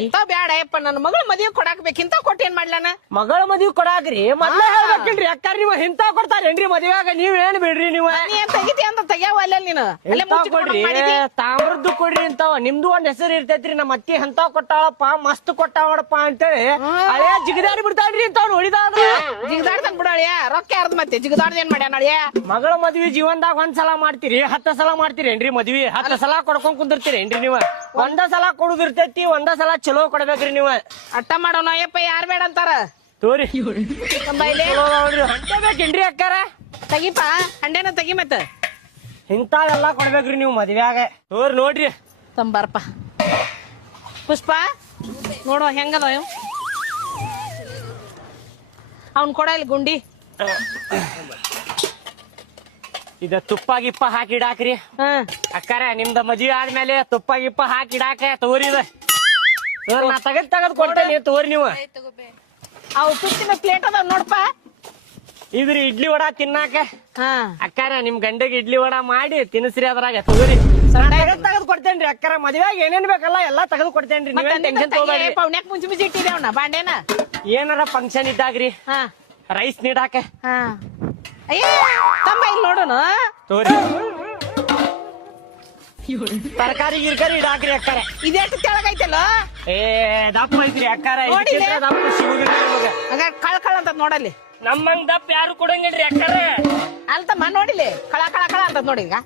ಇಂತ ಬ್ಯಾಡ ಯಪ್ಪ ನನ್ನ ಮಗಳ ಮದ್ವೆ ಕೊಡಾಕ್ಬೇಕು ಇಂತ ಕೊಟ್ಟೇನ್ ಮಾಡ್ಲಾನ ಮಗಳ ಮದ್ವಿ ಕೊಡಾಕ್ರಿ ಮೊದ್ಲ ಹೇಳ್ಬೇಕಿಲ್ರಿ ಅಕ್ಕಾರ ನೀವ್ ಇಂತ ಕೊಡ್ತಾರೇನ್ರಿ ಮದ್ವೆಯಾಗ ನೀವ್ ಏನ್ ಬಿಡ್ರಿ ನೀವ್ ನೀ ಏನ್ ತೆಗಿತಿ ಅಂತ ತೆಗ್ಯಾವ ಅಲ್ಲ ನೀನು ಅಲ್ಲೇ ಮುಚ್ಚಿ ಕೊಡ್ರಿ ತಾಮ್ರದ್ದು ಕೊಡ್ರಿ ಇಂತಾವ ನಿಮ್ದು ಒಂದ್ ಹೆಸರು ಇರ್ತೈತ್ರಿ ನಮ್ಮ ಅತ್ತಿ ಎಂತ ಕೊಟ್ಟಾಳಪ್ಪ ಮಸ್ತ್ ಕೊಟ್ಟಾವಡಪ್ಪ ಅಂತೇಳಿ ಹಳೆ ಜಿಗದಾಡಿ ಬಿಡ್ತಾಳ್ರಿ ಇಂತಾವ್ ನೋಡಿದಾದ್ರ ಜಿಗದಾಡ್ದಂಗ್ ಬಿಡಾಳಿಯ ರೊಕ್ಕ ಯಾರ್ದು ಮತ್ತೆ ಜಿಗದಾಡ್ದ ಏನ್ ಮಾಡ್ಯಾನ ಅಳಿಯ ಮಗಳ ಮದ್ವಿ ಜೀವನದಾಗ ಒಂದ್ ಸಲ ಮಾಡ್ತೀರಿ 10 ಸಲ ಮಾಡ್ತೀರೇನ್ರಿ ಮದ್ವಿ 10 ಸಲ ಕೊಡ್ಕೊಂಡ್ ಕುಂದಿರ್ತೀರೇನ್ರಿ ನೀವ್ ಒಂದ ಸಲ ಕೊಡುದಿರ್ತೈತಿ ಒಂದ ಸಲ ಚಲೋ ಕೊಡ್ಬೇಕ್ರಿ ನೀವ್ ಅಟ್ಟ ಮಾಡೋಣ ಅಯ್ಯಪ್ಪ ಯಾರ್ ಬೇಡ ಅಂತಾರ ತೋರಿ ಹಂಟೆ ಬೇಕೇನ್ರಿ ಅಕ್ಕಾರ ತೆಗಿಪ ಹಂಡೇನ ತೆಗಿ ಮತ್ತ ಇಂತಾವೆಲ್ಲಾ ಕೊಡ್ಬೇಕ್ರಿ ನೀವು ಮದ್ವ್ಯಾಗ ತೋರಿ ನೋಡ್ರಿ ತಂಬಾರಪ್ಪ ಪುಷ್ಪ ನೋಡುವ ಹೆಂಗದ ಅವ್ನ್ ಕೊಡ ಇಲ್ಲಿ ಗುಂಡಿ ಇದ ತುಪ್ಪ ಗಿಪ್ಪ ಹಾಕಿ ಇಡಾಕ್ರಿ ಅಕ್ಕಾರ ನಿಮ್ದ ಮದ್ವಿ ಆದ್ಮೇಲೆ ತುಪ್ಪ ಗಿಪ್ಪ ಹಾಕಿ ಇಡಾಕ ತೋರಿ ನಾ ತಗದ್ ಕೊಡ್ತೇನೆ ತೋರಿ ನೀವು ಆ ಉಪ್ಪಿಟ್ಟಿನ ಪ್ಲೇಟ್ ಅದಾವ ನೋಡಪ್ಪ ಇದ್ರಿ ಇಡ್ಲಿ ವಡಾ ತಿನ್ನಾಕ ಹಾ ಅಕ್ಕಾರ ನಿಮ್ ಗಂಡಗೆ ಇಡ್ಲಿ ವಡಾ ಮಾಡಿ ತಿನ್ಸ್ರಿ ಅದ್ರಾಗ ತಗೋರಿ ತಗದ್ ಕೊಡ್ತೇನ್ರಿ ಅಕ್ಕಾರ ಮದ್ವೆಯಾಗ ಏನೇನ್ ಬೇಕಲ್ಲ ಎಲ್ಲಾ ತಗದ್ ಕೊಡ್ತೇನ್ರಿ ನೀವೇನ್ ಟೆನ್ಷನ್ ತಗೋಬೇಡ್ರಿ ಪೌನ್ಯಾಕ್ ಮುಂಚೆ ಮುಂಚೆ ಇಟ್ಟಿದೆ ಅವನ ಬಾಂಡೇನ ಏನಾರ ಫಂಕ್ಷನ್ ಇದ್ದಾಗ್ರಿ ಹಾ ರೈಸ್ ನೀಡಾಕ ಹಾ ಅಯ್ಯ ತಮ್ಮ ಇಲ್ಲಿ ನೋಡೋನು ತೋರಿ ತರಕಾರಿ ಗಿರ್ಕಾರಿ ಇಡಾಕ್ರಿ ಅಕ್ಕಾರ ಇದೆಷ್ಟು ತೆಳಗೈತಲ್ಲ ಏ ದಪ್ಪ ಐತ್ರಿ ಅಕ್ಕಾರ ದಪ್ಪ ಸಿಗುದಿಲ್ಲ ನಿಮಗ ಹಂಗ ಕಳ ಅಂತ ನೋಡಲ್ಲಿ ನಮ್ಮಂಗ್ ದಪ್ಪ ಯಾರು ಕೊಡಂಗಿಲ್ರಿ ಅಕ್ಕಾರ ಅಲ್ತಮ್ಮ ನೋಡಿಲಿ ಕಳ ಅಂತ ನೋಡಿ ಈಗ